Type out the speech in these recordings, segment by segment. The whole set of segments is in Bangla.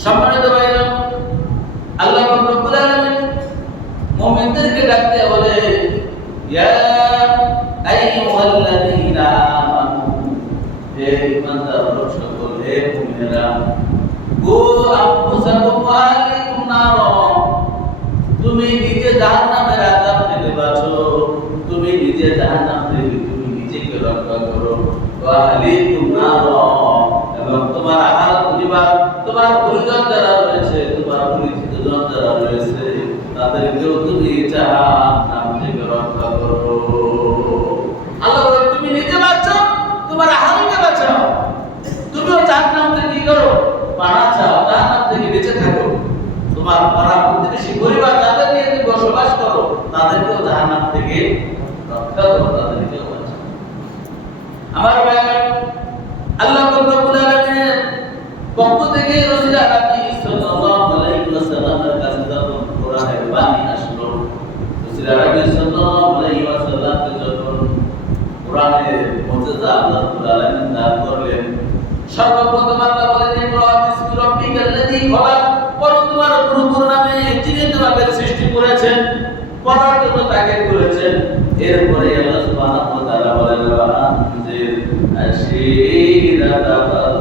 সম্মানিত ভাইরা, আল্লাহ রাব্বুল আলামিন মুমিনদেরকে ডাকতে বলে, ইয়া আইয়ুহাল্লাযীনা আমানু, হে ঈমানদার সকল, হে মুমিনেরা, কু আনফুসাকুম ওয়া আহলিকুম নার, তুমি নিজে জাহান্নামের আযাব থেকে বাঁচো, তুমি নিজে জাহান্নাম থেকে তুমি নিজেকে রক্ষা করো, ওয়া আহলিকুম নার, এবং তোমার আহাল পরিবার, তোমার পরিজন যারা রয়েছে, তোমার পরিচিত জন যারা রয়েছে, তাদেরকেও তুমি জাহান্নাম থেকে রক্ষা করো। আল্লাহ বলে, তুমি নিজে বাঁচো, তোমার আহালকে বাঁচাও, তুমিও জাহান্নাম থেকে কি করো? বাঁচাও, জাহান্নাম থেকে বেঁচে থাকো। তোমার পাড়া প্রতিবেশী পরিবার যাদের নিয়ে তুমি বসবাস করো, তাদেরকেও জাহান্নাম থেকে রক্ষা করো, তাদেরকেও বাঁচাও। আমার ভাইরা, আল্লাহ রাব্বুল আলামিনের পক্ষ থেকে রাসূল আলাইহি সাল্লাল্লাহু আলাইহি ওয়াসাল্লামের কাছে যখন কোরআনের বাণী আসলো, রাসূল আলাইহি সাল্লাল্লাহু আলাইহি ওয়াসাল্লামকে যখন কোরআনের মুজিজা আল্লাহ রাব্বুল আলামিন দান করলেন, সর্বপ্রথম আল্লাহ বলেন, ইকরা বিসমি রাব্বিকাল্লাযী খলাক, পড়ো তোমার প্রভুর নামে, যিনি তোমাকে সৃষ্টি করেছেন, পড়ার জন্য তাকে করেছেন। এরপরে আল্লাহ সুবহানাহু ওয়া তাআলা বলেন, ওয়া আনজির আশীরাতাকাল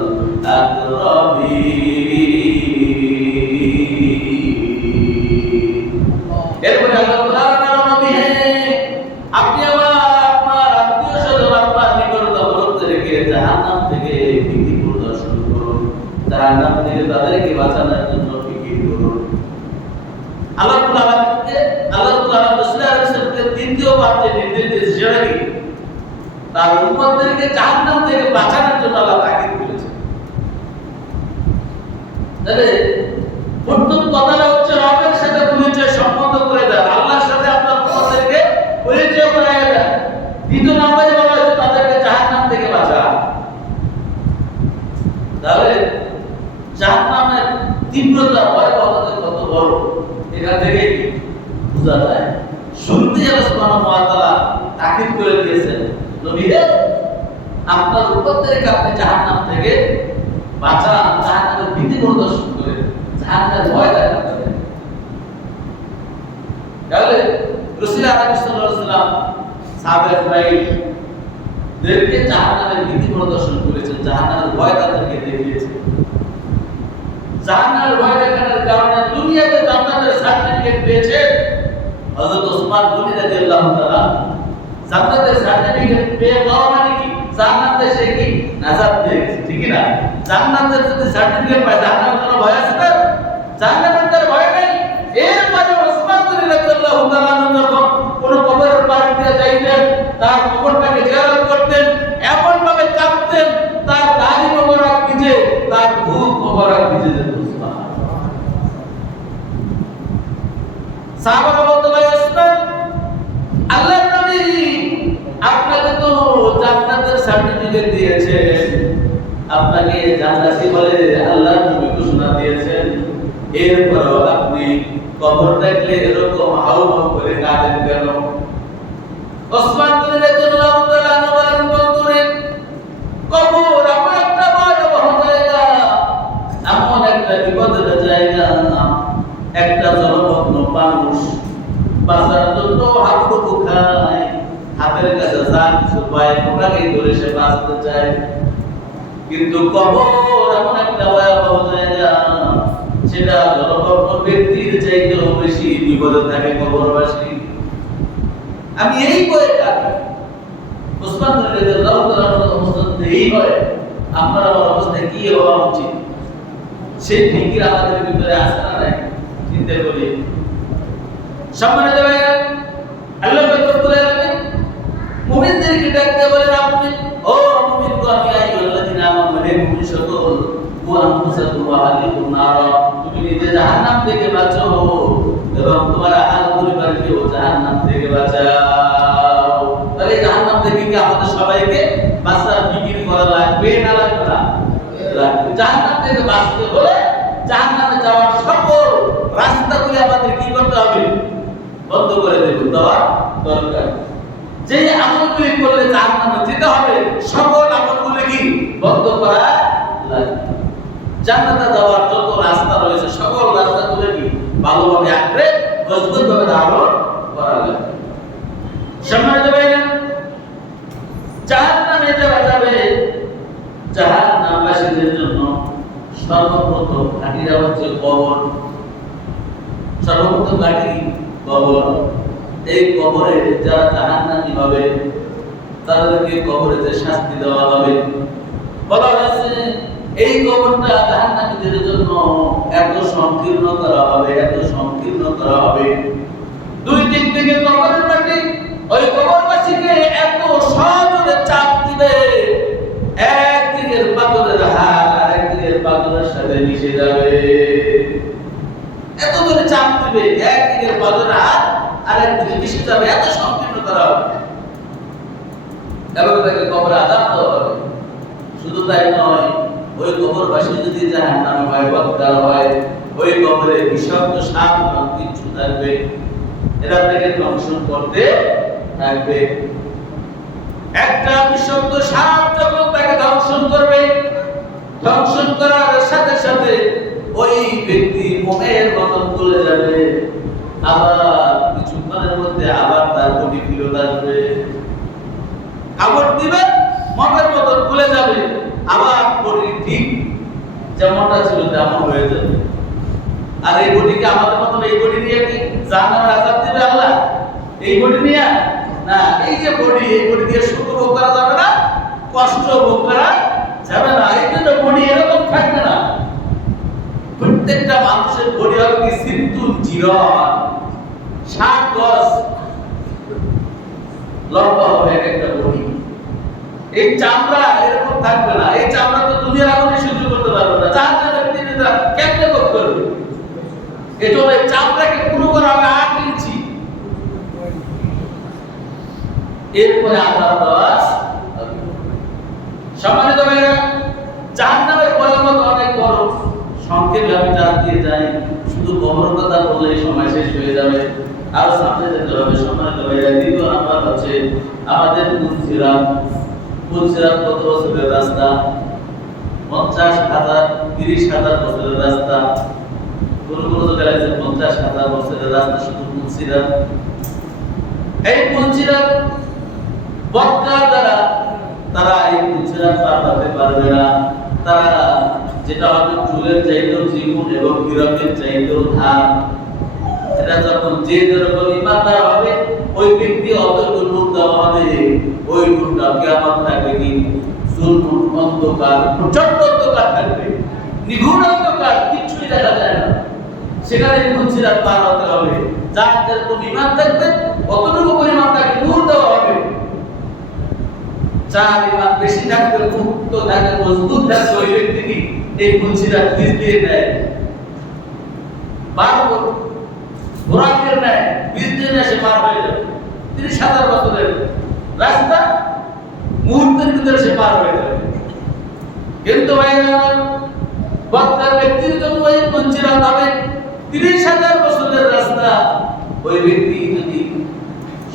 আকরাবিন। এরপরে আল্লাহ তাআলা নবী, হে আপনি আপনার আত্মীয়-স্বজন, আপনার নিকটবর্তীদেরকে জাহান্নাম থেকে ভীতি প্রদর্শন করুন, জাহান্নাম থেকে তাদেরকে বাঁচানোর জন্য ফিকির করুন। আল্লাহ রাব্বুল আলামিন রাসূল আলাইহিস সালামকে দ্বিতীয় বার্তা নির্দেশ দিয়েছে, সেটা কি? তার উম্মতদেরকে জাহান্নাম থেকে বাঁচানোর জন্য আল্লাহ তাকিদ করেছেন। তাহলে প্রথম কথাটা হচ্ছে রবের সাথে পরিচয় সম্বন্ধ করে দেন, আল্লাহর সাথে আপনার উম্মতদেরকে পরিচয় করায় দেন। দ্বিতীয় নম্বরে বলা হয়েছে তাদেরকে জাহান্নাম থেকে বাঁচান। তাহলে জাহান্নামের তীব্রতা, ভয়াবহতা কত বড়, এখান থেকে বোঝা যায়। শুরুতেই আল্লাহ সুবহানাহু ওয়া তাআলা তাকিদ করে দিয়েছেন, নবী হে আপনার উম্মতদেরকে আপনি জাহান্নাম থেকে বাঁচান, জাহান্নামের ভীতি প্রদর্শন করে, জাহান্নামের ভয় দেখাতে। তাহলে রাসূল আলাইহিস সালাম সাহাবায়ে-কেরামদেরকে জাহান্নামের ভীতি প্রদর্শন করেছেন, জাহান্নামের ভয় তাদেরকে দেখিয়েছেন। জাহান্নামের ভয় দেখানোর কারণে দুনিয়াতে জান্নাতের সার্টিফিকেট পেয়েছেন হযরত ওসমান গনি রাদিয়াল্লাহু তাআলা। জান্নাতের সার্টিফিকেট পেয়ে যাওয়া মানে কি? জান্নাতে সে কি নাজাত পেয়েছে, ঠিক না? জান্নাতের যদি সার্টিফিকেট পায়, জাহান্নামের কোনো ভয় আছে না? জাহান্নামের তার ভয় নেই। এরপরে ওসমান গনি রাদিয়াল্লাহু তাআলা যখন কোন কবরের পাশ দিয়ে যাইতেন, তার কবরটাকে জিয়ারত করতেন, এমন ভাবে কাঁদতেন, তার দাড়ি মোবারক ভিজে, তার বুক মোবারক ভিজে যেত। সাহাবারা বলতো, ভাই ওসমান, আল্লাহর নবী আপনাকে তো জান্নাতের সার্টিফিকেট দিয়েছেন, আপনাকে জান্নাতি বলে আল্লাহর নবী ঘোষণা দিয়েছেন, এরপরও আপনি কবর দেখলে এরকম হাউমাউ করে কাঁদেন কেন? ওসমান গনি রাদিয়াল্লাহু তাআলা বলেন, বন্ধুরে, কবর এমন একটা ভয়াবহ জায়গা, এমন একটা বিপদের জায়গা, একটা জনমগ্ন মানুষ বাঁচার জন্য হাবুডুবু খায়, হাতের কাছে যা কিছু পায় ওটাকেই ধরে সে বাঁচতে চায়। কিন্তু কবর এমন একটা ভয়াবহ জায়গা, সেটা জনমগ্ন ব্যক্তির চাইতেও বেশি বিপদে থাকে কবরবাসী। আমি এই বয়ে কাঁদি। ওসমান গনি রাদিয়াল্লাহু তাআলার অবস্থা এই হয়, আপনার আমার অবস্থায় কি হওয়া উচিত? সেই ফিকির আমাদের ভিতরে আসে না নাই? চিন্তা করি। সম্মানিত ভাইরা, আল্লাহ রাব্বুল আলামিন মুমিনদেরকে ডাকতে বলেন, আপনি ও মুমিনগণ, ইয়া আইয়ুহাল্লাযীনা আমানু, হে মুমিন সকল, কু আনফুসাকুম ওয়া আহলিকুম নার, তুমি নিজে জাহান্নাম থেকে বাঁচো এবং তোমার আহল পরিবারকেও জাহান্নাম থেকে বাঁচাও। তাহলে জাহান্নাম থেকে কি আমাদের সবাইকে বাঁচার ফিকির করা লাগবে না লাগবে না? লাগবে। জাহান্নাম থেকে বাঁচতে হলে জাহান্নামে যাওয়ার সকল রাস্তাগুলি আমাদের কি করতে হবে? বন্ধ করে দেওয়া দরকার। যে আমলগুলি করলে জাহান্নামে যেতে হবে, সকল আমলগুলি কি বন্ধ করা লাগবে। জান্নাতে যাওয়ার যত রাস্তা রয়েছে সকল রাস্তাগুলো কি ভালোভাবে আঁকড়ে মজবুতভাবে ধারণ করা যাবে। সম্মানিত ভাইরা, জাহান্নামে যাওয়া যাবে, জাহান্নামবাসীদের জন্য সর্বপ্রথম ঘাটিটা হচ্ছে কবর। সর্বপ্রথম ঘাটি কবর। এই কবরে যারা জাহান্নামী হবে তাদেরকে কবরে যে শাস্তি দেওয়া হবে, বলা হয়েছে এই কবরটা জাহান্নামীদের জন্য এত সংকীর্ণ করা হবে, এত সংকীর্ণ করা হবে, দুই দিক থেকে কবরের মাটি ওই কবরবাসীকে এত সহজে চাপ দিবে, একদিকের পাথরের হাত আরেকদিকের পাথরের সাথে মিশে যাবে। এত করে চাপ দিবে, একদিকের পাথরের হাত আরেকদিকে মিশে যাবে, এত সংকীর্ণ করা হবে। এভাবে তাকে কবরে আযাব দেওয়া হবে। শুধু তাই নয়, ওই কবরবাসী যদি জাহান্নামে হয়, বদকার হয়, ওই কবরে বিষাক্ত সাপ এবং কিচ্ছু থাকবে, এরা তাকে দংশন করতে থাকবে। একটা বিষাক্ত সাপ যখন তাকে দংশন করবে, দংশন করার সাথে সাথে ওই ব্যক্তি মোমের মতন চলে যাবে, আবার কিছুক্ষণের মধ্যে আবার তার বডি ফিরত আসবে, আবার দিবে মোমের মতন খুলে যাবে, আবার বডি ঠিক যেমনটা ছিল তেমন হয়ে যাবে। আর এই বডিকে আমাদের মতন এই বডি নিয়ে কি জাহান্নামের আযাব দিবে আল্লাহ? এই বডি নিয়ে না, এই যে বডি, এই বডি দিয়ে সুখ ভোগ করা যাবে না, কষ্ট ভোগ করা যাবে না। এই জন্য বডি এরকম থাকবে না। প্রত্যেকটা মানুষের বডি হবে কি সিন্তুন জিরন, 60 গজ লম্বা হবে একটা বডি। এই চামড়া এরকম থাকবে না। এই চামড়া তো দুনিয়ার আগুনে সহ্য করতে পারবে না, জাহান্নামের দিনেরা কেমনে ভোগ করবে? এজন্য এই চামড়াকে পুরো করা হবে 8 ইঞ্চি। এরপরে আযাব দেওয়া হবে। সম্মানিত ভাইরা, জাহান্নামের ভয়াবহ অনেক বড়। সংক্ষেপে আমি চাপ দিয়ে যাই, শুধু কবরের কথা বললেই সময় শেষ হয়ে যাবে। আর সামনে যেতে হবে। সম্মানিত ভাইরা, দ্বিতীয় নাম্বার হচ্ছে আমাদের পুলসিরাত। পুলসিরাত কত বছরের রাস্তা? 50,000 30,000 বছরের রাস্তা। কোন কোন জায়গায় 50,000 বছরের রাস্তা শুধু পুলসিরাত। এই পুলসিরাত বদকার দ্বারা তারা এই পুলসিরাত পার হতে পারবে না। তারা যেটা হবে চুলের চাইতেও জীবন এবং হীরকের চাইতেও ধার। এটা যখন যে যেরকম ইমানদার হবে, ওই ব্যক্তি অতটুকু নূর দেওয়া হবে, ওই নূরটা কিয়ামত থাকবে কি জুলমুল অন্ধকার, প্রচন্ড অন্ধকার থাকবে, নিগুড় অন্ধকার, কিছুই দেখা যায় না। সেখানে পুলসিরাত পার হতে হবে। যার যেরকম ইমান থাকবে অতটুকু পরিমাণ তাকে নূর দেওয়া হবে। যার ইমান বেশি থাকবে, মুক্ত থাকবে, মজবুত থাকবে, ওই ব্যক্তি কি এই পুলসিরাত বীজ দিয়ে দেয়, পার ঘোরাকের নেয়, বীজ দিয়ে সে পার হয়ে যাবে। 30,000 বছরের রাস্তা মুহূর্তের ভিতরে সে পার হয়ে যাবে। কিন্তু ভাইরা, বদকার ব্যক্তির জন্য ওই পুলসিরাত হবে 30,000 বছরের রাস্তা। ওই ব্যক্তি যদি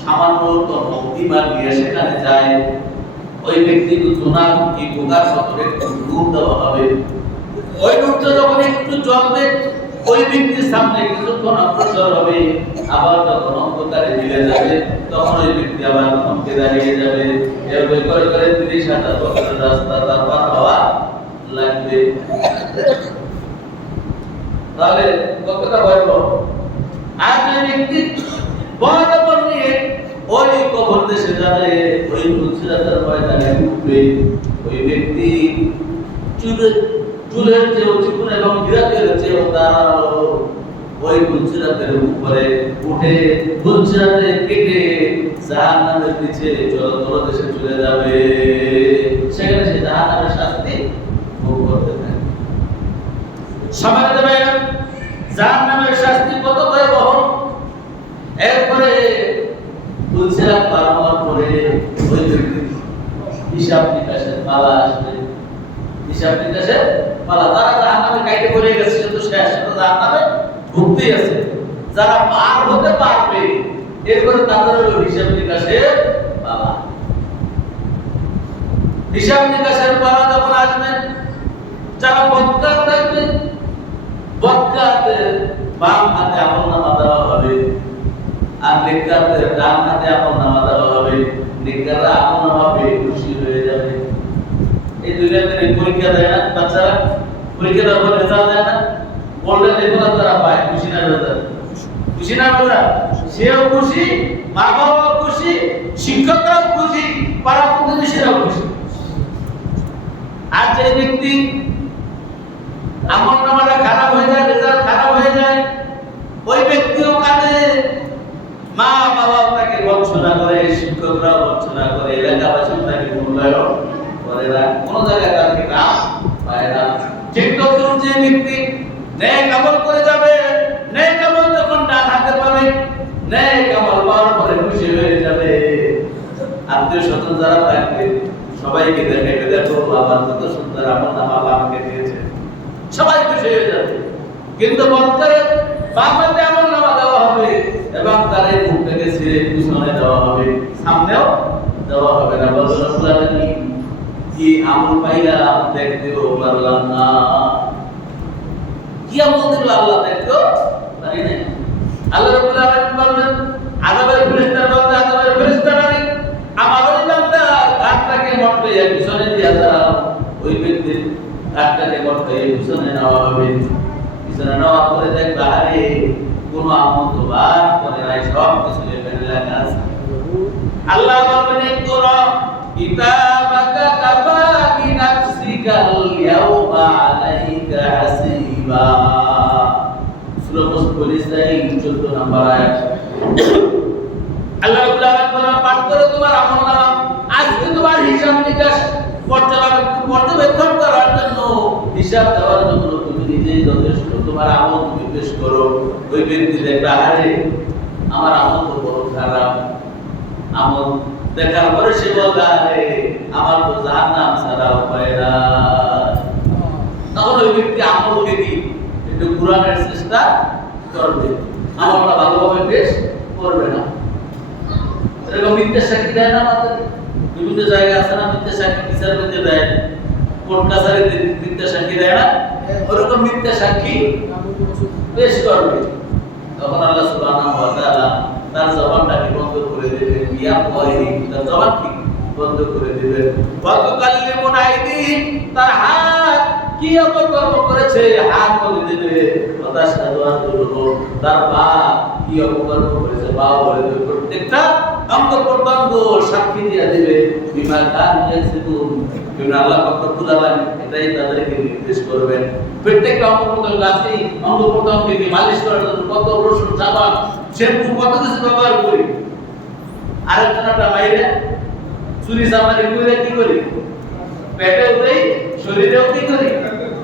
সামান্যতম ইমান নিয়ে সেখানে যায়, ওই ব্যক্তিকে জোনাক কি গোগার মতো একটু নূর দেওয়া হবে। ওই নূরটা যখন একটু জ্বলবে, ওই ব্যক্তির সামনে কিছুক্ষণ অগ্রসর হবে, আবার যখন অন্ধকারে মিলে যাবে তখন ওই ব্যক্তি আবার থমকে দাঁড়িয়ে যাবে। এভাবে করে করে 30,000 বছরের রাস্তা তার পার হওয়া লাগবে। তাহলে কতটা ভয়াবহ! আর ওই ব্যক্তি বরাবর নিয়ে ওই কবর দেশে যাবে, ওই পুলসিরাতের ময়দানে উঠবে। ওই ব্যক্তি চুলের চেয়েও চিকন এবং হীরকের চেয়েও দাঁড়ালো। ওই পুলসিরাতের উপরে উঠে পুলসিরাতে কেটে জাহান্নামের নিচে জলতল দেশে চলে যাবে। সেখানে সে জাহান্নামের শাস্তি ভোগ করতে থাকে। সম্মানিত ভাইরা, জাহান্নামের শাস্তি কত ভয়াবহ! এরপরে পুলসিরাত পার হওয়ার পরে ওই ব্যক্তি হিসাব নিকাশের পালা আসবে। হিসাব নিকাশের পালা। তারা জাহান্নামে কাইটে পড়ে গেছে, তো শেষ জাহান্নামে ভুগতেই আছে। যারা পার হতে পারবে এরপরে তাদের হিসাব নিকাশের পালা। হিসাব নিকাশের পালা যখন আসবে, যারা বদকার থাকবে বদকারদের বাম হাতে আমলনামা দেওয়া হবে আর নেককারদের ডান হাতে আমলনামা দেওয়া হবে। নেককাররা আমলনামা পেয়ে খুশি হয়ে যাবে। এই দুইটা দিনে পরীক্ষা দেয় না বাচ্চারা, পরীক্ষা দেওয়ার পর রেজাল্ট দেয় না, বললে রেগুলার তারা পায়, খুশি না রেজাল্ট? খুশি না রেজাল্ট? সেও খুশি, মা বাবাও খুশি, শিক্ষকরাও খুশি, পাড়া প্রতিবেশীরাও খুশি। আর যে ব্যক্তি আমলনামাটা খারাপ হয়ে যায়, রেজাল্ট খারাপ হয়ে যায়, ওই ব্যক্তিও কাঁদে, মা বাবাও তাকে বঞ্চনা করে, শিক্ষকরাও বঞ্চনা করে, এলাকাবাসীও তাকে মূল্যায়ন করে না, কোনো জায়গায় তাকে নাম পায় না। ঠিক তখন যে ব্যক্তি নেক আমল করে যাবে, নেক আমল যখন ডান হাতে পাবে, নেক আমল পাওয়ার পরে খুশি হয়ে যাবে। আত্মীয় স্বজন যারা থাকবে সবাইকে দেখাইবে, দেখো বাবার কত সুন্দর আমলনামা আল্লাহ আমাকে দিয়েছে, সবাই খুশি হয়ে যাবে। কিন্তু বদকারের বাম হাতে আমলনামা দেওয়া হবে এবং তার এই মুখটাকে ছিঁড়ে পিছনে দেওয়া হবে, সামনেও দেওয়া হবে না। বললেন কি আমল পাইলাম দেখতেও পারলাম না, কি আমল দিল আল্লাহ দেখতেও পারি না। আল্লাহ রাব্বুল আলামিন বললেন আযাবের ফেরেশতারা বলতে আযাবের ফেরেশতারা আমার ওই বান্দার হাতটাকে মটকাইয়া পিছনে দিয়া দাও, ওই ব্যক্তির হাতটাকে মটকাইয়া পিছনে নেওয়া হবে। পিছনে নেওয়ার পরে দেখবা আরে কোনো আমল তো বাদ করে নাই, সব কিছু লেখা আছে। আল্লাহ বলবেন ইকরা কিতাবাকা কাফা বিনাফসিকাল ইয়াওমা আলাইকা হাসিবা। সূরা মুসলিম 14 নম্বর আয়াত। আল্লাহ রাব্বুল আলামিন বলেন পাঠ করে তোমার আমলনামা, আজকে তোমার হিসাব নিকাশ পর্যবেক্ষণ করার জন্য, হিসাব দেওয়ার জন্য তুমি নিজেই যথেষ্ট। তোমার আমল তুমি পেশ করো, ওই ব্যক্তি দেখবে আরে আমার আমল তো বড় খারাপ। আমল দেখার পরে সে বলবে আরে আমার তো জাহান্নাম ছাড়া উপায় না। তখন ওই ব্যক্তি আমলকে কি একটু ঘুরানোর চেষ্টা করবে, আমলটা ভালোভাবে পেশ করবে না। এরকম মিথ্যা সাক্ষী দেয় না আমাদের বিভিন্ন জায়গায় আছে না, মিথ্যা সাক্ষী বিচার করতে দেয়, কোর্ট কাছারিতে মিথ্যা সাক্ষী দেয় না, ওরকম মিথ্যা সাক্ষী পেশ করবে। তখন আল্লাহ সুবহানাহু ওয়া তাআলা তার জবানটাকে বন্ধ করে দেবেন, ইয়া কয়রি তার জবানকে বন্ধ করে দেবেন। ওয়াতুকাল্লিমুন আইদিহিম তার হাত কি অপকর্ম করেছে হাত বলে দেবে, ওয়াতাশহাদু আরজুলুহুম তার পা কি অপকর্ম করেছে পা বলে দেবে। প্রত্যেকটা অঙ্গ প্রত্যঙ্গ সাক্ষী দিয়ে দেবে বিমা কানু ইয়াকসিবুন। আল্লাহ রব্বুল আলামিন এটাই তাদেরকে নির্দেশ করবেন। প্রত্যেকটা অঙ্গ প্রত্যঙ্গ আছে, অঙ্গ প্রত্যঙ্গকে মালিশ করার জন্য কত রসুন সাবান শ্যাম্পু কত কিছু ব্যবহার করি। আরেকজনটা বাইরে চুরি চামারি করে কি করি, পেটেও দেই, শরীরেও কি করি,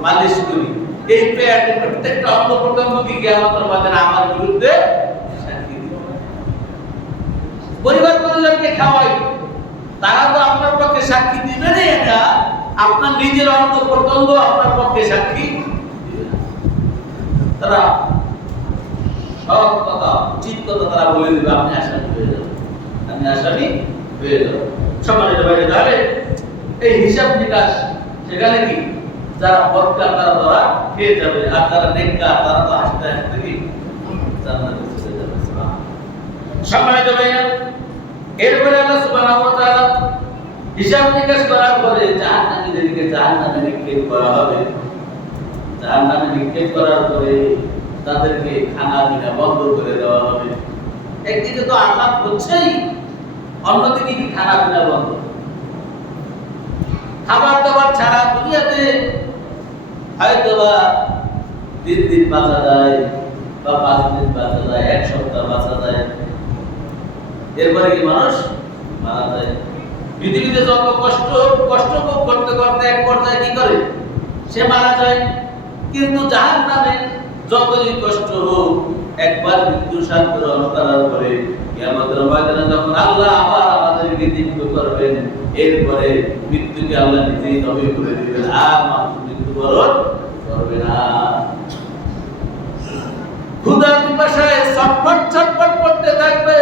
মালিশ করি। এই পেট প্রত্যেকটা অঙ্গ প্রত্যঙ্গকে কিয়ামতের ময়দানে আমার বিরুদ্ধে সাক্ষী দিবে। পরিবার পরিজনকে খাওয়াই, তারা তো আপনার পক্ষে সাক্ষী দিবে না, এটা আপনার নিজের অঙ্গ প্রত্যঙ্গ আপনার পক্ষে সাক্ষী দিবে না। তারা সব কথা উচিত কথা তারা বলে দিবে, আপনি আসামি হয়ে যাবেন, আমি আসামি হয়ে যাব। সম্মানিত ভাইরা, তাহলে এই হিসাব নিকাশ সেখানে কি যারা বদকার তারা ধরা খেয়ে যাবে, আর যারা নেককার তারা তো হাসতে হাসতে কি জান্নাতে চলে যাবে। সম্মানিত ভাইরা, এরপরে আল্লাহ সুবহানাহু ওয়া তাআলা হিসাব নিকাশ করার পরে জাহান্নামীদেরকে জাহান্নামে নিক্ষেপ করা হবে। জাহান্নামে নিক্ষেপ করার পরে তাদেরকে খানা পিনা বন্ধ করে দেওয়া হবে। একদিকে তো আযাব হচ্ছেই, অন্যদিকে কি খানা পিনা বন্ধ। খাবার দাবার ছাড়া দুনিয়াতে হয়তোবা 3 দিন বাঁচা যায় বা 5 দিন বাঁচা যায়, 1 সপ্তাহ বাঁচা যায়, এরপরে কি মানুষ মারা যায়। পৃথিবীতে যত কষ্ট ভোগ করতে করতে এক পর্যায়ে কি করে সে মারা যায়। কিন্তু জাহান্নামে যতই কষ্ট হোক, একবার মৃত্যু স্বাদ গ্রহণ করার পরে কিয়ামতের ময়দানে যখন আল্লাহ আবার আমাদেরকে জীবিত করবেন, এরপরে মৃত্যুকে আল্লাহ নিজেই তবে করে দিবেন, আর মানুষ মৃত্যুবরণ করবে না। ক্ষুধার পিপাসায় ছটফট করতে থাকবে,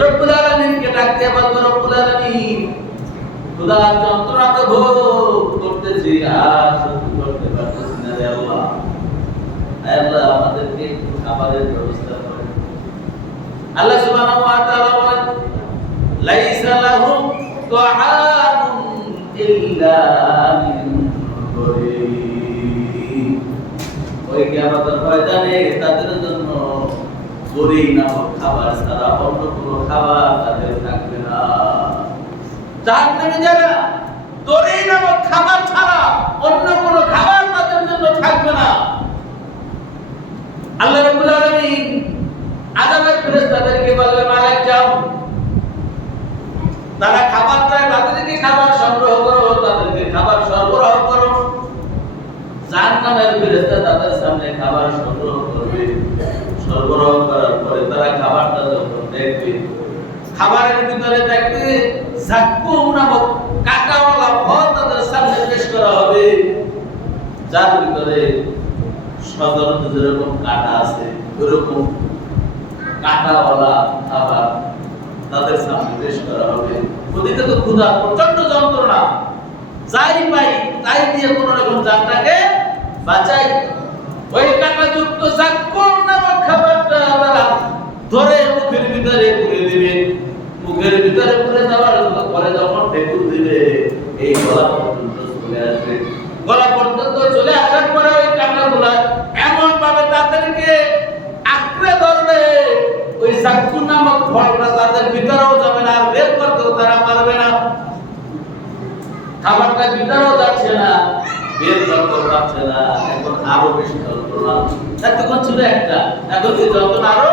রব্বুল আলামিনকে ডাকতে বলবে রব্বুল আলামিন ক্ষুধার যন্ত্রণা তো ভোগ করতে করতেছি আর সহ্য করতে পারতেছি না রে আল্লাহ। আল্লাহ আমাদেরকে একটু খাবারের ব্যবস্থা করেন। আল্লাহ সুবহানাহু ওয়া তাআলা বলেন লাইসা লাহুম তুআমুন ইল্লা মিন গরিব। ওই কিয়ামতের ময়দানে তাদের জন্য গরি নামক খাবার ছাড়া অন্য কোনো খাবার তাদের থাকবে না। জাহান্নামে যারা গরি নামক খাবার ছাড়া অন্য কোনো খাবার তাদের জন্য থাকবে না। আল্লাহ রাব্বুল আলামিন আযাবের ফেরেশতাদেরকে বলবে মালাক যাও, তারা খাবার চায়, তাদেরকে খাবার সংগ্রহ করো, তাদেরকে খাবার সরবরাহ করো। জাহান্নামের ফেরেশতা তাদের সামনে খাবার সংগ্রহ করবে। সরবরাহ করার পরে তারা খাবারটা যখন দেখবে, খাবারের ভিতরে দেখবে যাক্কুম নামক কাঁটাওয়ালা ফল তাদের সামনে পেশ করা হবে, যার ভিতরে সাধারণত যেরকম কাঁটা আছে ওরকম কাঁটাওয়ালা খাবার তাদের সামনে পেশ করা হবে। ওদিকে তো ক্ষুধা, প্রচন্ড যন্ত্রণা, যাই পাই তাই দিয়ে কোন রকম জানটাকে বাঁচাই। ওই কাঁটাযুক্ত যাক্কুম নামক খাবারটা তারা ধরে মুখের ভিতরে পুরে দিবে। মুখের ভিতরে পুরে দেওয়ার পরে যখন ঢেকুর দিবে, এই গলা পর্যন্ত চলে আসবে। গলা পর্যন্ত চলে আসার পরে ওই কাঁটাগুলা এমন ভাবে তাদেরকে আঁকড়ে ধরবে, ওই যাক্কুম নামক ফলটা তাদের ভিতরেও যাবে না, আর বের করতেও তারা পারবে না। খাবারটা ভিতরেও যাচ্ছে না, বের করতেও পারছে না। এখন আরো বেশি যন্ত্রণা। এতক্ষণ ছিল একটা, এখন এই যন্ত্রণা আরো।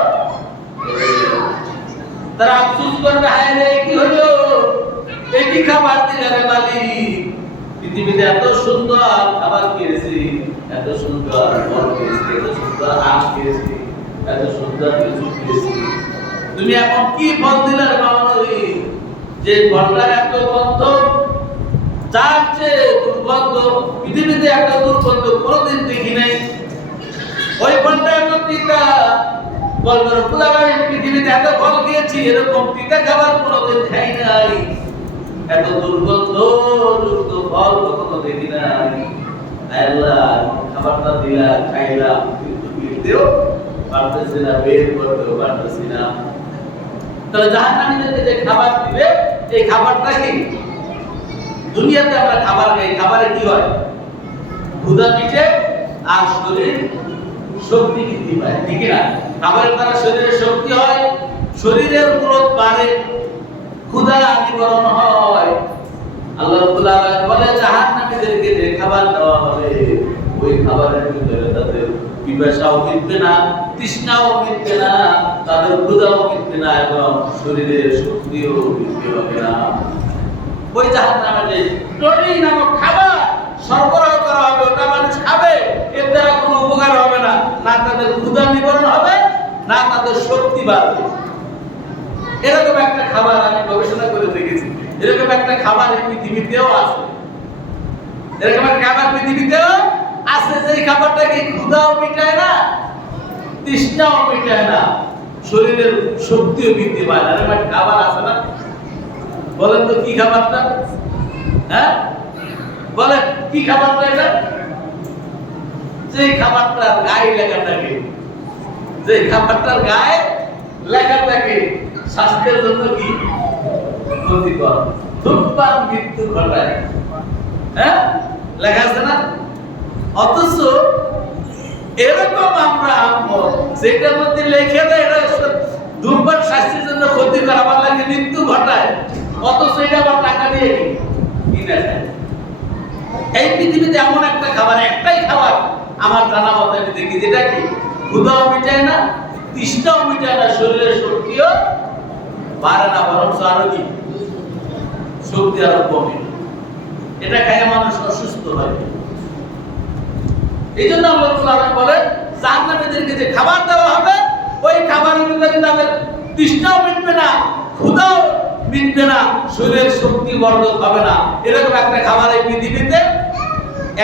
তারা আফসোস করবে, হায় রে কি হলো, এই কি খাবার দিলে রে মালিক। পৃথিবীতে এত সুন্দর খাবার খেয়েছি, এত সুন্দর ফল খেয়েছি, এত সুন্দর আম খেয়েছি, এত সুন্দর কিছু খেয়েছি, তুমি এখন কি ফল দিলে রে মালিক, যে ফলটার এত গন্ধ, যার চেয়ে দুর্গন্ধ পৃথিবীতে একটা দুর্গন্ধ কোনোদিন দেখি নাই। ওই ফলটা এত তিতা, বলবার পুরাবাই পৃথিবীতে এত ফল খেয়েছি, এরকম তিতা খাবার কোনোদিন খাই নাই, এত দুর্গন্ধ যুক্ত ফল কখনো দেখি নাই। আল্লাহ খাবারটা দিলা, খাইলাম, কিন্তু খেতেও পারতেছি না, বের করতেও পারতেছি না। তাহলে জাহান্নামীদেরকে যে খাবার দিবে, এই খাবারটা কি? দুনিয়াতে আমরা খাবার খাই, খাবারে কি হয়? ক্ষুধা মিটে আর শরীর শক্তি বৃদ্ধি পায়, ঠিক না? খাবারের দ্বারা শরীরের শক্তি হয়, শরীরের গ্রোথ বাড়ে, ক্ষুধা নিবারণ হয়। আল্লাহ রাব্বুল আলামিন বলে জাহান্নামীদেরকে যে খাবার দেওয়া হবে, ওই খাবারের ভিতরে তাদের পিপাসাও মিটবে না, তৃষ্ণাও মিটবে না, তাদের ক্ষুধাও মিটবে না, এবং শরীরের শক্তিও বৃদ্ধি হবে না। ওই জাহান্নামে যে টরি নামক খাবার সরবরাহ করা হবে, ওটা মানুষ খাবে, এর দ্বারা কোনো উপকার হবে না, না তাদের ক্ষুধা নিবারণ হবে, না তাদের শক্তি বাড়বে। এরকম একটা খাবার আমি গবেষণা করে দেখেছি, এরকম একটা খাবার এই পৃথিবীতেও আছে, এরকম একটা খাবার পৃথিবীতেও আছে, যে খাবারটা কি ক্ষুধাও মিটায় না, তৃষ্ণাও মিটায় না, শরীরের শক্তিও বৃদ্ধি পায় না। এরকম একটা খাবার আছে না? বলেন তো কি খাবারটা? হ্যাঁ বলেন কি খাবারটা এটা? যে খাবারটার গায়ে লেখা থাকে, যে খাবারটার গায়ে লেখা থাকে স্বাস্থ্যের জন্য কি ক্ষতিকর, ধূমপান মৃত্যু ঘটায়, হ্যাঁ লেখা আছে না? অথচ এরকম আমরা যেটার মধ্যে লেখা দেয় এটা ধূমপান স্বাস্থ্যের জন্য ক্ষতিকর, আবার লেখে মৃত্যু ঘটায়, অথচ এটা আবার টাকা দিয়ে কিনে খায়। এই পৃথিবীতে এমন একটা খাবার, একটাই খাবার আমার জানা মতে আমি দেখি, যেটা কি ক্ষুধাও মিটায় না, তৃষ্ণাও মিটায় না, শরীরের শক্তিও বাড়ে না, বরং আরো কি শক্তি আরো কমে। এটা খাইয়ে মানুষ অসুস্থ হয়। এই জন্য আল্লাহ বলে জাহান্নামীদেরকে যে খাবার দেওয়া হবে, ওই খাবারের ভিতরে তাদের তৃষ্ণাও মিটবে না, ক্ষুধাও মিটবে না, শরীরের শক্তি বর্ধক হবে না। এরকম একটা খাবার এই পৃথিবীতে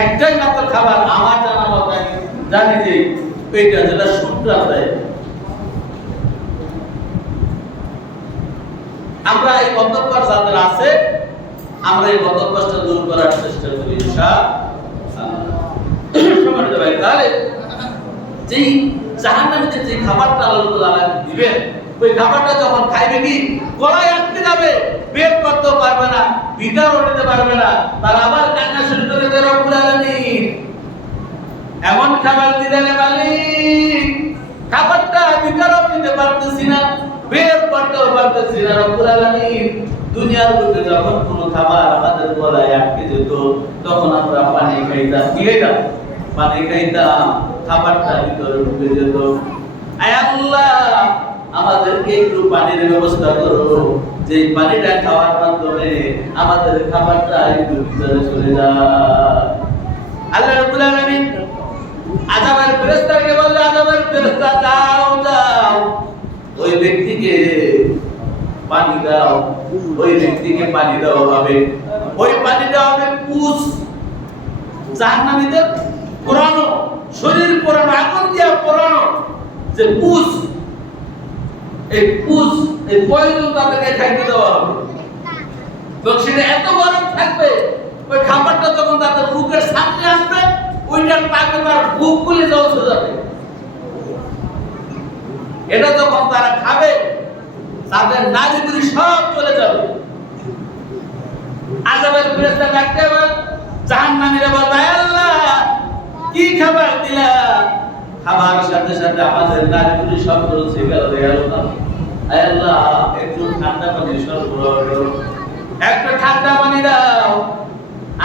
একটাই মাত্র খাবার আমার জানা মতে জানি, যে এইটা, যেটা সূত্র দেয়। আমরা এই অন্তঃকর যাদের আছে, আমরা এই কত কষ্ট দূর করার চেষ্টা করি সম্মানিত ভাই। তাহলে যেই জাহান্নামীদের যে খাবারটা আল্লাহ তাআলা দিবেন, ওই খাবারটা যখন খাইবে কি গলায় আটকে যাবে, বের করতে পারবে না, ভিতরও নিতে পারবে না। তার আবার কান্না শুরু করে দেয়, রব্বুল আলামিন এমন খাবার দিলেন মালিক, খাবারটা ভিতরও নিতে পারতেছি না, বের করতেও পারতেছি না। রব্বুল আলামিন দুনিয়ার বুকে যখন কোনো খাবার আমাদের গলায় আটকে যেত, তখন আমরা পানি খাইতাম। কি খাইতাম? পানি খাইতাম, খাবারটা ভিতরে ঢুকে যেত। আয় আল্লাহ, আমাদেরকে একটু পানির ব্যবস্থা করো, যে পানিটা খাওয়ার মাধ্যমে আমাদের খাবারটা একটু ভিতরে চলে যায়। আল্লাহ রাব্বুল আলামিন আযাবের ফেরেশতাকে বললেন, আযাবের ফেরেশতা যাও যাও, ওই ব্যক্তিকে পানি দাও, ওই ব্যক্তিকে পানি দেওয়া হবে। ওই পানিটা হবে পুষ, জাহান্নামীদের পোড়ানো শরীর, পোড়ানো আগুন দিয়ে পোড়ানো যে পুষ, এই পুষ, এই পয়জন তাদেরকে খাইতে দেওয়া হবে। তো সেটা এত গরম থাকবে, ওই খাবারটা যখন তাদের মুখের সামনে আসবে, ওইটার পাকে তার বুক গুলি জ্বলতে যাবে। এটা যখন তারা খাবে, তাদের নাড়িগুলি সব চলে যাবে। আযাবের ফেরেশতা ডাকতে বলে, জাহান্নামীরা বলে, আল্লাহ কি খাবার দিলা? খাবারের সাথে সাথে আমাদের নাড়িগুলি সব চলছে গেল। আল্লাহ একটু ঠান্ডা পানি সরবরাহ করো, একটা ঠান্ডা পানি দাও।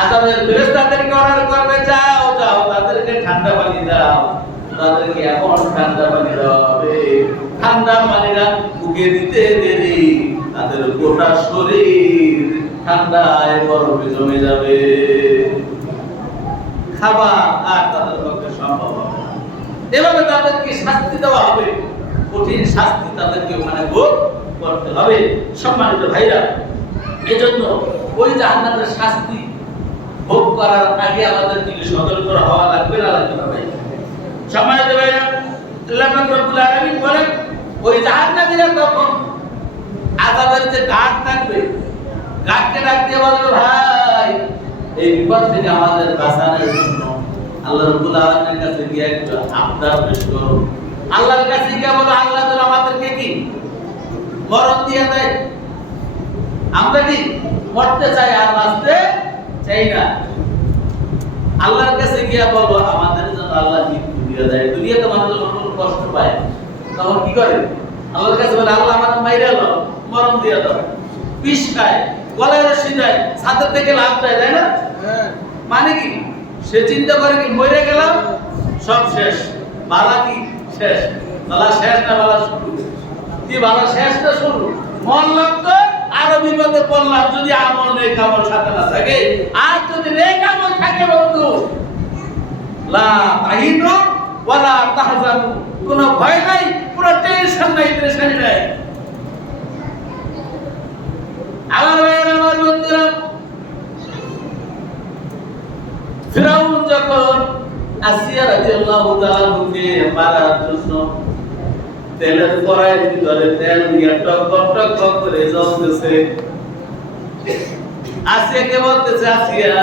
আযাবের ফেরেশতাদেরকে অর্ডার করবে, যাও যাও তাদেরকে ঠান্ডা পানি দাও। তাদেরকে এমন ঠান্ডা পানি দেওয়া হবে, ঠান্ডা পানিটা মুখে দিতে দেরি তাদের গোটা শরীর ঠান্ডায় বরফে জমে যাবে। খাবার আর তাদের পক্ষে সম্ভব হবে না। এভাবে তাদেরকে শাস্তি দেওয়া হবে, কঠিন শাস্তি তাদেরকে ওখানে ভোগ করতে হবে। সম্মানিত ভাইরা, এজন্য ওই জাহান্নামের শাস্তি ভোগ করার আগে আমাদের দিকে সতর্ক হওয়া লাগবে না, লাগবে না ভাই? সম্মানিত ভাইরা, আল্লাহ রাব্বুল আলামিন বলেন, ওই জাহান্নামীরা তখন আযাবের যে ঘাট থাকবে, ঘাটকে ডাক দিয়ে বলবে, ভাই এই বিপদ থেকে আমাদের বাঁচানোর জন্য আল্লাহ রাব্বুল আলামিনের কাছে গিয়ে একটু আবদার পেশ করো। আল্লাহর কাছে গিয়ে বলো, আল্লাহ যেন আমাদেরকে কি মরণ দিয়ে দেয়। আমরা কি মরতে চাই আর বাঁচতে চাই না। আল্লাহর কাছে গিয়ে বলবো, আমাদের যেন আল্লাহ মৃত্যু দিয়ে দেয়। দুনিয়াতে মানুষ যখন কষ্ট পায় তখন কি করে? আল্লাহর কাছে বলে, আল্লাহ আমাকে মাইরে দাও, মরণ দিয়ে দাও। বিষ খায়, গলায় রশি দেয়, ছাদের থেকে লাভ দেয়, তাই না? মানে কি সে চিন্তা করে কি মরে গেলাম সব শেষ, বালা কি শেষ, বালা শেষ না বালা শুরু? কি বালা শেষ না শুরু? মরলাম তো আরো বিপদে পড়লাম, যদি আমল নেই কামল সাথে না থাকে। আর যদি নেই কামল থাকে বন্ধু, লা তাহিনু ওয়ালা তাহজানু, কোনো ভয় নাই, কোনো টেনশন নাই, পেরেশানি নাই। আমার ভাইয়েরা, আমার বন্ধুরা, ফিরাউন যখন আসিয়া রাদিয়াল্লাহু তাআলা কে মারার জন্য তেলের কড়াইয়ের ভিতরে তেল দিয়ে টক টক করে জ্বলতেছে, আসিয়াকে বলতেছে, আসিয়া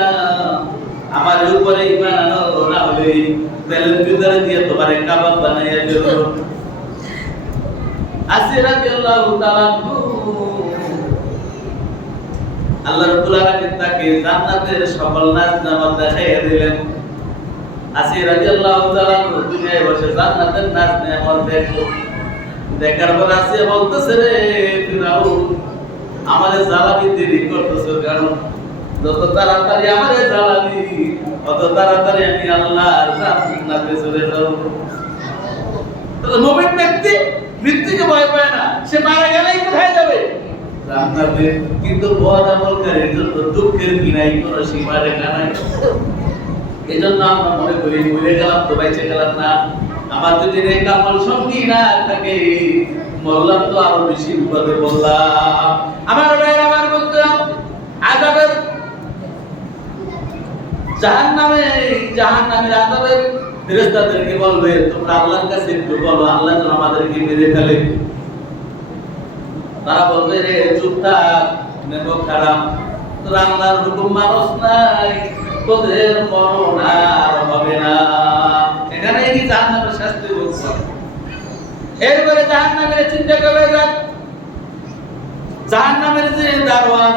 আমার উপরে ঈমান আনো না হলে তেলের ভিতরে দিয়ে তোমার কাবাব বানাইয়া দেব। আসিয়া রাদিয়াল্লাহু তাআলা আল্লাহ রাব্বুল আলামিন তাকে জান্নাতের সকল নাজ-নেয়ামত দেখাইয়া দিলেন। আসিয়া রাদিয়াল্লাহু তাআলা দুনিয়ায় বসে জান্নাতের নাজ-নেয়ামত দেখলো। দেখার পর আসিয়া বলতেছে, রে ফিরাউন, আমাদের জ্বালাবি দেরি করতেছো কেন? যত তাড়াতাড়ি আমাদের জ্বালাবি, অত তাড়াতাড়ি আমি আল্লাহর জান্নাতে চলে যাব। তো মুমিন ব্যক্তি মৃত্যুকে ভয় পায় না, সে মারা গেলেই কোথায় যাবে? জান্নাতে। কিন্তু বদ আমলকারীর জন্য দুঃখের বিনাই কোনো সীমা রেখা নাই। এজন্য আমরা মনে করি মরে গেলাম তো বেঁচে গেলাম না। আমার যদি নেক আমল সঙ্গী না থাকে, মরলাম তো আরো বেশি বিপদে পড়লাম। আমার ভাইরা, আমার বন্ধুরা, আযাবের জাহান্নামের আযাবের ফেরেশতাদেরকে বলবে, তোমরা আল্লাহর কাছে একটু বলো, আল্লাহ যেন আমাদেরকে মেরে ফেলে। তারা বলবে, রে চুপ থাক, নেমক খারাপ, তোরা আল্লাহর হুকুম মানুষ নাই, তোদের মরণ আর হবে না। এখানে কি জাহান্নামের শাস্তি বলছে। এরপরে জাহান্নামের চিন্তা করে যাক, জাহান্নামের যে দারোয়ান,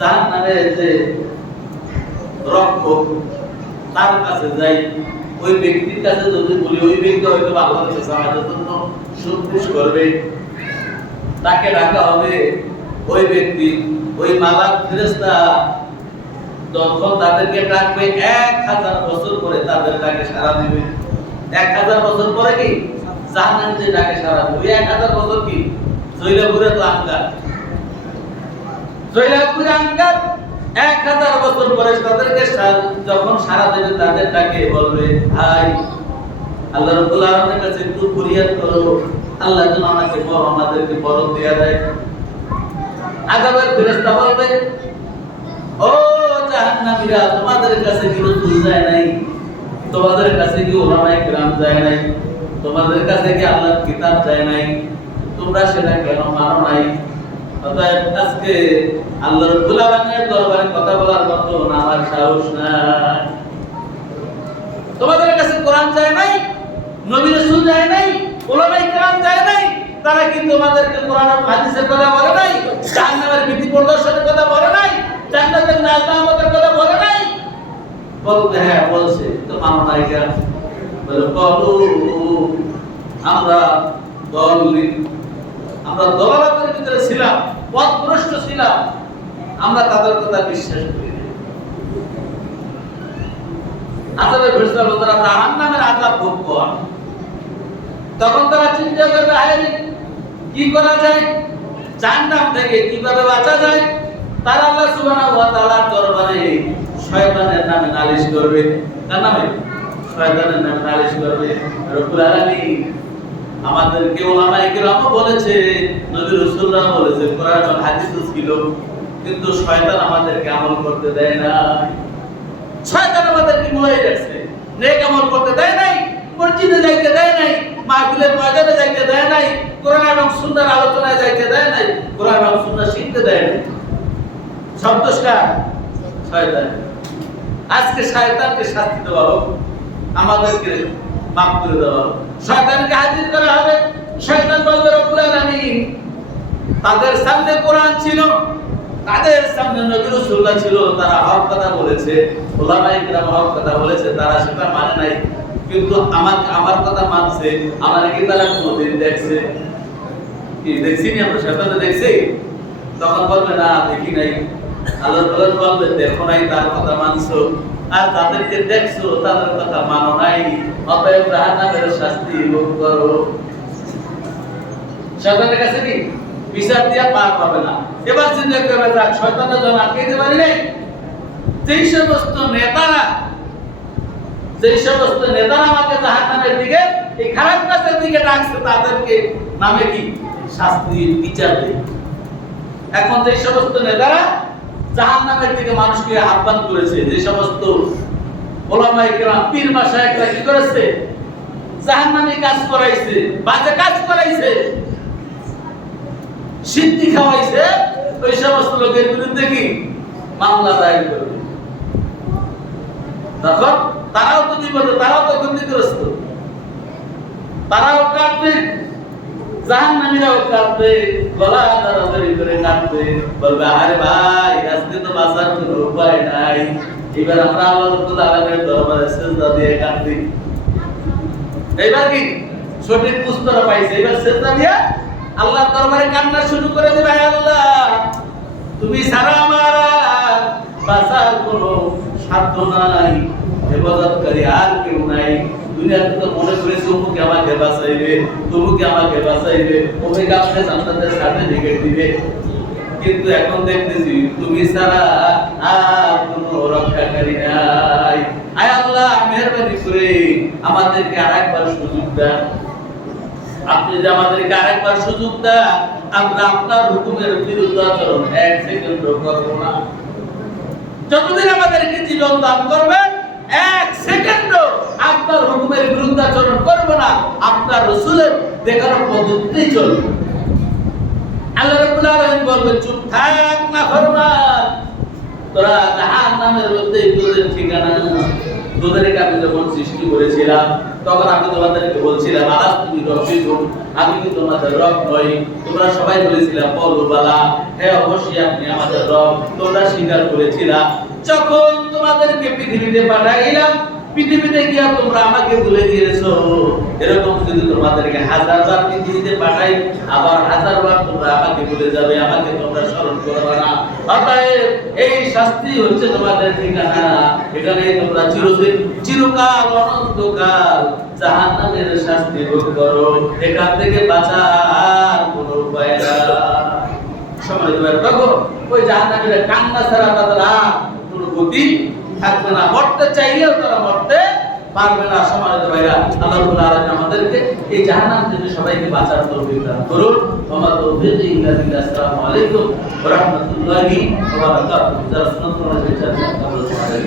জাহান্নামের যে রক্ষক, তার কাছে যাই, ওই ব্যক্তির কাছে যদি বলি, ওই ব্যক্তি হয়তো আল্লাহর কাছে আমাদের জন্য সুপুষ করবে, তাকে ডাকা হবে। ওই ব্যক্তি, ওই মালাক ফেরেশতা তখন তাদেরকে ডাকবে, 1000 বছর পরে তাদের ডাকে সাড়া দিবে। 1000 বছর পরে কি জাহান্নাম যে ডাকে সাড়া দিবে। 1000 বছর কি জৈলাপুরে তো আঙ্গার, জৈলাপুরে আঙ্গার। 1000 বছর পরে তাদেরকে যখন সাড়া দেবে, তাদের ডাকে বলবে, ভাই আল্লাহ রাব্বুল আলামিনের কাছে একটু ফরিয়াদ করো, আল্লাহ যেন আমাকে আমাদেরকে বরকত দিয়ে দেয়। আযাবের ফেরেশতা বলবে, ও জাহান্নামীরা, তোমাদের কাছে কি রাসূল যায় নাই? তোমাদের কাছে কি উলামায়ে কিরাম যায় নাই? তোমাদের কাছে কি আল্লাহর কিতাব যায় নাই? তোমরা সেটা কেন মানো নাই? অতএব আজকে আল্লাহ রাব্বুল আলামিনের দরবারে কথা বলার মতো আমার সাহস নাই। তোমাদের কাছে কোরআন যায় নাই, নবী রাসূল যায় নাই, উলামায়ে কিরাম যায় নাই, তারা কি তোমাদেরকে কোরআন ও হাদিসের কথা বলে নাই? জাহান্নামের ভীতি প্রদর্শনের কথা বলে নাই? জান্নাতের নাজমাতের কথা বলে নাই? বলবে হ্যাঁ বলছে, তো মানো নাই কেন? বলে বলো, আমরা দলালাতের ভিতরে ছিলাম, পথভ্রষ্ট ছিলাম, আমরা তাদের কথা বিশ্বাস করি না। আযাবের ফেরেশতা বলতে জাহান্নামের আযাব ভোগ কর। তখন তারা চিন্তা করবে, আরে কি করা যায়, জাহান্নাম থেকে কিভাবে বাঁচা যায়। তারা আল্লাহ সুবহানাহু ওয়া তাআলার দরবারে শয়তানের নামে নালিশ করবে। কার নামে? শয়তানের নামে নালিশ করবে। রব্বুল আলামিন আমাদেরকে উলামায়ে কিরাম বলেছে, নবী রাসূলরা বলেছে, কোরআন ও হাদিস ছিল, কিন্তু শয়তান আমাদেরকে আমল করতে দেয় না। শয়তান আমাদেরকে মোহাই রাখছে, নেক আমল করতে দেয় নাই, মসজিদে যাইতে দেয় নাই, মাহফিলের ময়দানে যাইতে দেয় নাই, কোরআন এবং সুন্নাহর আলোচনায় যাইতে দেয় নাই, কোরআন এবং সুন্নাহ শিখতে দেয় নাই। সব দোষ কার? শয়তান। আজকে শয়তানকে শাস্তি দেওয়া হোক, আমাদেরকে মাফ করে দেওয়া হোক। শয়তানকে হাজির করা হবে। শয়তান বলবে, রব্বুল আলামিন তাদের সামনে কোরআন ছিল, তাদের সামনে নবী রাসূলুল্লাহ ছিল, তারা হক কথা বলেছে, উলামায়ে কিরাম হক কথা বলেছে, তারা সেটা মানে নাই, কিন্তু আমার কথা মানছে। আমার কি তারা কোনদিন দেখছে? কি দেখছিনি আমরা? শয়তান দেখছি? তখন বলবে না দেখি নাই। আল্লাহ তাআলা বলবে, দেখো নাই, তার কথা মানছো, আর তাদেরকে দেখছো, তাদের কথা মানো নাই, অতএব জাহান্নামের শাস্তি ভোগ করো। শয়তানের কাছে কি বিচার দিয়া পার পাবে না। এবার চিন্তা করবে, যাক শয়তানরা যখন আটকাইতে পারি নাই, যেই সমস্ত নেতারা আমাকে জাহান্নামের দিকে, এই খারাপ কাজের দিকে ডাকছে, তাদেরকে নামে কি শাস্তি বিচার দেয়। এখন যে সমস্ত নেতারা জাহান্নামের দিকে মানুষকে আহ্বান করেছে, যে সমস্ত উলামায়ে কিরাম পীর মাশায়েখরা কি করেছে, জাহান্নামী কাজ করাইছে, বাজে কাজ করাইছে, সিদ্ধি খাওয়াইছে, ওই সমস্ত লোকের বিরুদ্ধে কি মামলা দায়ের করবে। তখন তারাও তো বিপদে, তারাও তো ক্ষতিগ্রস্ত, তারাও কাঁদবে, জাহান্নামীরাও কাঁদবে, গলা ধরাধরি করে কাঁদবে, বলবে আরে ভাই আজকে তো বাঁচার কোনো উপায় নাই, এবার আমরা আল্লাহ রাব্বুল আলামিনের দরবারে সিজদা দিয়ে কাঁদি। এইবার কি সঠিক পুস্তরা পাইছে, এবার সিজদা দিয়ে আল্লাহর দরবারে কান্না শুরু করে দিবে, আল্লাহ তুমি ছাড়া আমার বাঁচার কোনো সাধ্য নাই, হেফাজতকারী আর কেউ নাই। দুনিয়াতে তো মনে করেছে অমুকে আমাকে বাঁচাইবে, তমুকে আমাকে বাঁচাইবে, অমুকে আপনি জান্নাতের সার্টিফিকেট দিবে, কিন্তু এখন দেখতেছি তুমি ছাড়া আর কোনো রক্ষাকারী নাই। আয় আল্লাহ মেহেরবানি করে আমাদেরকে আরেকবার সুযোগ দেন। আপনি যে আমাদেরকে আরেকবার সুযোগ দেন, আমরা আপনার হুকুমের বিরুদ্ধাচরণ 1 সেকেন্ডও করব না। যতদিন আমাদেরকে জীবন দান করবেন, 1 সেকেন্ডও আপনার হুকুমের বিরুদ্ধাচরণ করব না। আপনার রাসূলের দেখানো পদ্ধতি চলবে। আল্লাহ রাব্বুল আলামিন বলবেন, চুপ থাক নাফরমান, তোরা জাহান্নামের মধ্যে তোদের ঠিকানা। তোদেরকে আমি যখন সৃষ্টি করেছিলাম তখন আমি তোমাদেরকে বলছিলাম আলাস তুমি রব্বিকুম, আমি কি তোমাদের রব নই? তোমরা সবাই বলেছিলাম বলো বালা, হ্যাঁ অবশ্যই আপনি আমাদের রব। তোমরা স্বীকার করেছিলা। যখন তোমাদেরকে পৃথিবীতে পাঠাইলাম, পৃথিবীতে গিয়া তোমরা আমাকে ভুলে গিয়েছো। এরকম যদি তোমাদেরকে 1000 বার পৃথিবীতে পাঠাই, আবার 1000 বার তোমরা আমাকে ভুলে যাবে, আমাকে তোমরা স্মরণ করবে না। অতএব এই শাস্তি হচ্ছে তোমাদের ঠিকানা। এখানে তোমরা চিরদিন, চিরকাল, অনন্তকাল জাহান্নামের শাস্তি ভোগ করো। এখান থেকে বাঁচার কোনো উপায় নাই। সম্মানিত ভাইরা, দেখো ওই জাহান্নামীরা কান্না ছাড়া তাদের আর কোনো গতি থাকবে না। মরতে চাইলেও তারা মরতে পারবে না। সম্মানিত ভাইরা, আল্লাহ রাব্বুল আলামিন আমাদেরকে এই জাহান্নাম থেকে সবাইকে বাঁচার তৌফিক দান করুন। ওয়া তৌফিক ইল্লা বিল্লাহ। আসসালামু আলাইকুম ওয়া রাহমাতুল্লাহি ওয়া বারাকাতুহু। যারা সুন্নাত পড়ার চেষ্টা করছেন তাদের